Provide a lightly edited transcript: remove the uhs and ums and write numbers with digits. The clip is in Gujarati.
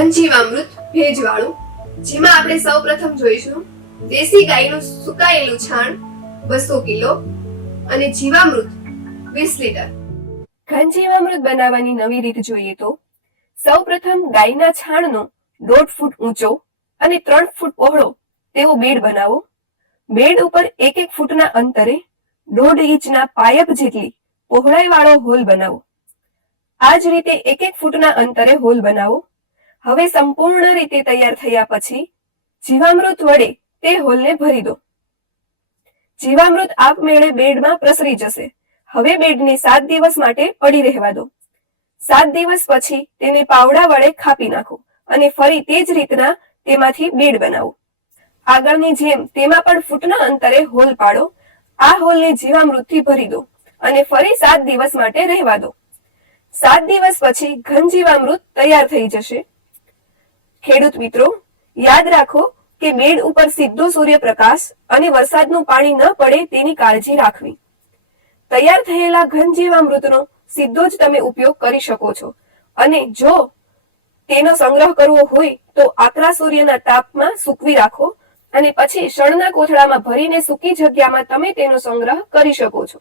ઘનજીવામૃત ભેજવાળું, જેમાં આપણે સૌપ્રથમ જોઈશું દેશી ગાયનું સુકાયેલું છાણ 200 કિલો અને જીવામૃત 20 લીટર. ઘનજીવામૃત બનાવવાની નવી રીત જોઈએ તો સૌપ્રથમ ગાયના છાણનો 1.5 ફૂટ ઊંચો અને 3 ફૂટ પહોળો તેવો બેડ બનાવો. બેડ ઉપર 1-1 ફૂટના અંતરે 1.5 ઇંચના પાઇપ જેટલી પહોળાઈવાળો હોલ બનાવો. આ જ રીતે 1-1 ફૂટના અંતરે હોલ બનાવો. હવે સંપૂર્ણ રીતે તૈયાર થયા પછી જીવામૃત વડે તે હોલને ભરી દો. જીવામૃત આપમેળે બેડમાં પ્રસરી જશે. હવે બેડને 7 દિવસ માટે પડી રહેવા દો. 7 દિવસ પછી તેને પાવડા વડે ખાપી નાખો અને ફરી તે જ રીતના તેમાંથી બેડ બનાવો. આગળની જેમ તેમાં પણ ફૂટના અંતરે હોલ પાડો. આ હોલને જીવામૃતથી ભરી દો અને ફરી 7 દિવસ માટે રહેવા દો. 7 દિવસ પછી ઘન જીવામૃત તૈયાર થઈ જશે. ખેડૂત મિત્રો, યાદ રાખો કે બેડ ઉપર સીધો સૂર્યપ્રકાશ અને વરસાદનું પાણી ન પડે તેની કાળજી રાખવી. તૈયાર થયેલા ઘન જીવામૃતનો સીધો જ તમે ઉપયોગ કરી શકો છો અને જો તેનો સંગ્રહ કરવો હોય તો આકરા સૂર્યના તાપમાં સૂકવી રાખો અને પછી શણના કોથળામાં ભરીને સૂકી જગ્યામાં તમે તેનો સંગ્રહ કરી શકો છો.